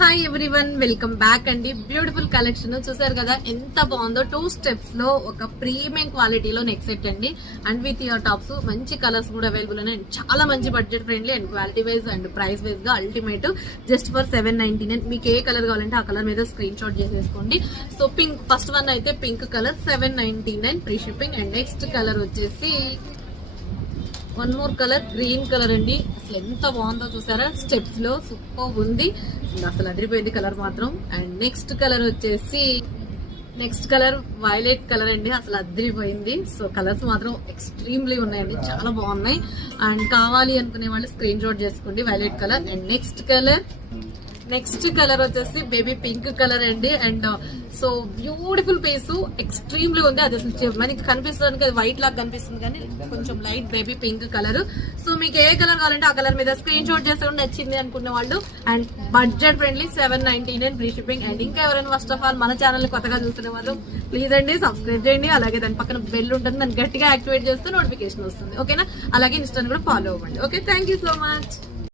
Hi everyone, welcome back అండి. Beautiful collection చూసారు కదా, ఎంత బాగుందో. 2 స్టెప్స్ లో ఒక ప్రీమియం క్వాలిటీలో నెక్ సెట్ అండి. అండ్ విత్ ఇయర్ టాప్స్, మంచి కలర్స్ కూడా అవైలబుల్ ఉన్నాయి. చాలా మంచి budget friendly and quality wise and price wise గా అల్టిమేట్. Just for 799. మీకు ఏ కలర్ కావాలంటే ఆ కలర్ మీద స్క్రీన్ షాట్ చేసేసుకోండి. సో పింక్, ఫస్ట్ వన్ అయితే pink colour 799 free shipping. And next colour వచ్చేసి one more colour, green colour అండి. అసలు ఎంత బాగుందో చూసారా, స్టెప్స్ లో సూపర్ ఉంది. అసలు అదిరిపోయింది కలర్ మాత్రం. అండ్ నెక్స్ట్ కలర్ వచ్చేసి వైలెట్ కలర్ అండి. అసలు అదిరిపోయింది. సో కలర్స్ మాత్రం ఎక్స్ట్రీమ్లీ ఉన్నాయండి, చాలా బాగున్నాయి. అండ్ కావాలి అనుకునే వాళ్ళు స్క్రీన్ షాట్ చేసుకోండి, violet colour. And next colour వచ్చేసి బేబీ పింక్ కలర్ అండి. And so beautiful piece, extremely ఉంది. అది అసలు మనకి కనిపిస్తుంది, అది వైట్ లాగా కనిపిస్తుంది కానీ కొంచెం light baby pink colour. So మీకు ఏ కలర్ కావాలంటే ఆ కలర్ మీద స్క్రీన్ షాట్ చేసుకోండి, నచ్చింది అనుకున్న వాళ్ళు. And budget friendly 799 free shipping. And ఇంకా ఎవరైనా ఫస్ట్ ఆఫ్ ఆల్ మన ఛానల్ కొత్తగా చూస్తున్న వాళ్ళు ప్లీజ్ అండి సబ్స్క్రైబ్ చేయండి. అలాగే దాని పక్కన బెల్ ఉంటుంది, దాన్ని గట్టిగా యాక్టివేట్ చేస్తే నోటిఫికేషన్ వస్తుంది. ఓకేనా? అలాగే ఇన్స్టాని కూడా ఫాలో అవ్వండి. Okay, thank you so much.